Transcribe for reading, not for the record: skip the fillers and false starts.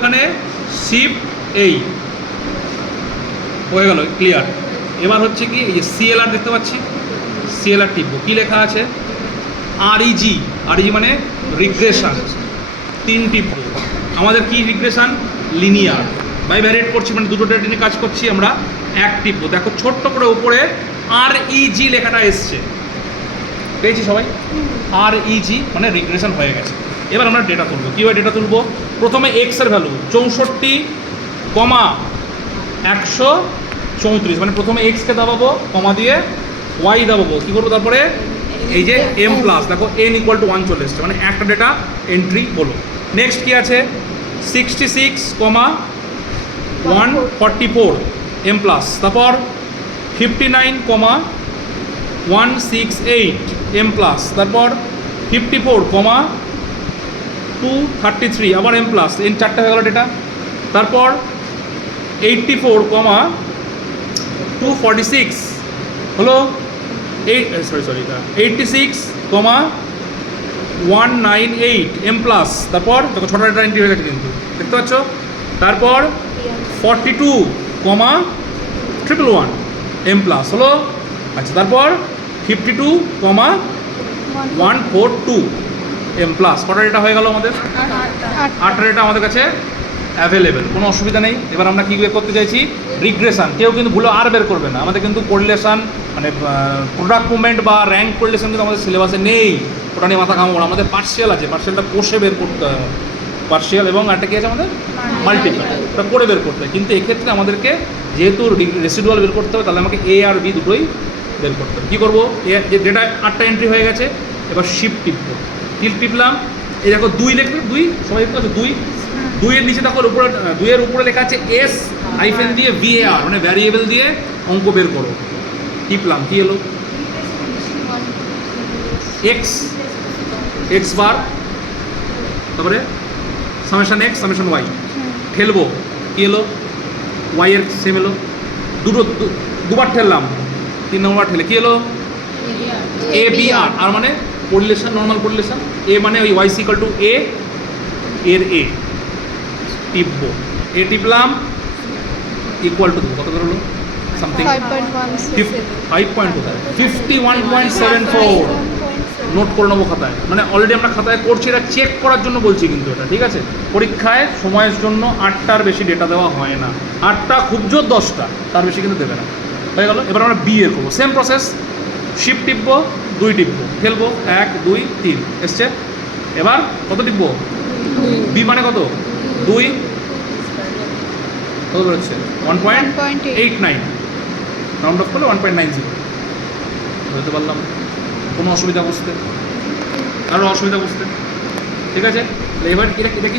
এখানে শিফট এই হয়ে গেল, ক্লিয়ার। এবার হচ্ছে কি এই যে সিএলআর দেখতে পাচ্ছি, সিএলআর টিপবো, কী লেখা আছে আরইজি, আরইজি মানে রিগ্রেশন, 3 টিপবো। আমাদের কি রিগ্রেশন? লিনিয়ার, বাই ভ্যারিয়েট করছি মানে দুটো ডেটা নিয়ে কাজ করছি আমরা, 1 টিপবো। দেখো ছোট্ট করে উপরে আরইজি লেখাটা এসছে, পেয়েছি সবাই? আরইজি মানে রিগ্রেশন হয়ে গেছে। এবার আমরা ডেটা তুলবো। কীভাবে ডেটা তুলবো? প্রথমে এক্সের ভ্যালু 64,134, মানে প্রথমে এক্সকে দাবাবো, কমা দিয়ে ওয়াই দাবাবো, কী করবো তারপরে এই যে এম প্লাস, দেখো n = 1 চলে এসছে, মানে একটা ডেটা এন্ট্রি বলো। নেক্সট কি আছে 66,144 এম প্লাস, তারপর 59,168 এম প্লাস, তারপর 54,233 আবার এম প্লাস, এন 4টা হয়ে গেল ডেটা। তারপর 84,246 হলো, 86,198 এম প্লাস, তারপর দেখো 6টা ডেটা এন্ট্রি হয়ে গেছে কিন্তু, দেখতে পাচ্ছ। তারপর 42,111 এম প্লাস হলো, আচ্ছা। তারপর 52,142 এম প্লাস, কটা ডেটা হয়ে গেল আমাদের? 8টা ডেটা আমাদের কাছে অ্যাভেলেবেল, কোনো অসুবিধা নেই। এবার আমরা কী বের করতে চাইছি? রিগ্রেশন। কেউ কিন্তু ভুলে আর বের করবে না, আমাদের কিন্তু কোরিলেশন মানে প্রোডাক্ট মুভমেন্ট বা র্যাঙ্ক কোরিলেশন কিন্তু আমাদের সিলেবাসে নেই, ওটা নিয়ে মাথা ঘামাবো না। আমাদের পার্শিয়াল আছে, পার্শিয়ালটা কোষে বের করতে হয়, পার্শিয়াল এবং একটা কী আছে আমাদের মাল্টিপল, ওটা করে বের করতে হয়। কিন্তু এক্ষেত্রে আমাদেরকে যেহেতু রেসিডুয়াল বের করতে হবে, তাহলে আমাকে এ আর বি দুটোই বের করতে হবে। কী করবো? যে ডেটা 8টা এন্ট্রি হয়ে গেছে, এবার শিফট টিপবো, টিপলাম, এই দেখো 2 লিখবে, 2 সবাই দেখতে পাচ্ছ, 2 এর নিচে দেখো উপরে, 2 এর উপরে লেখা আছে এস হাইফেন দিয়ে VAR মানে ভ্যারিয়েবল দিয়ে অঙ্ক বের করো। টিপলাম, কি এলো? এক্স বার, তারপরে সামেশন এক্স সামেশন ওয়াই, ঠেলবো, কি এলো? ওয়াই এর সেম এলো, দুবার ঠেললাম, 3 নম্বর ঠেলে কি এলো? ABR, আর মানে কোরিলেশন, নর্মাল কোরিলেশন। এ মানে ওই ওয়াই ইকুয়াল টু এ এর এ, টিপবো, এ টিপলাম, ইকুয়াল টু কত করে হলো? সামথিং 51.74, নোট করে নেবো খাতায়, মানে অলরেডি আমরা খাতায় করছি, এটা চেক করার জন্য বলছি কিন্তু এটা, ঠিক আছে? পরীক্ষায় সময়ের জন্য 8টার বেশি ডেটা দেওয়া হয় না, 8টা খুব জোর 10টা, তার বেশি কিন্তু দেবে না। হয়ে গেল। এবার আমরা বি এর করবো, সেম প্রসেস, শিফট টিপবো, 2 টিপবো, খেলবো, 1 2 3 এসছে। এবার কত টিপবো? বি মানে কত? 2 কত বেরোচ্ছে? 1.89, রাউন্ড অফ করলে 1.90 বুঝতে পারলাম। কোনো অসুবিধা বুঝতে, আরও অসুবিধা বুঝতে, ঠিক আছে? এবার এটা কি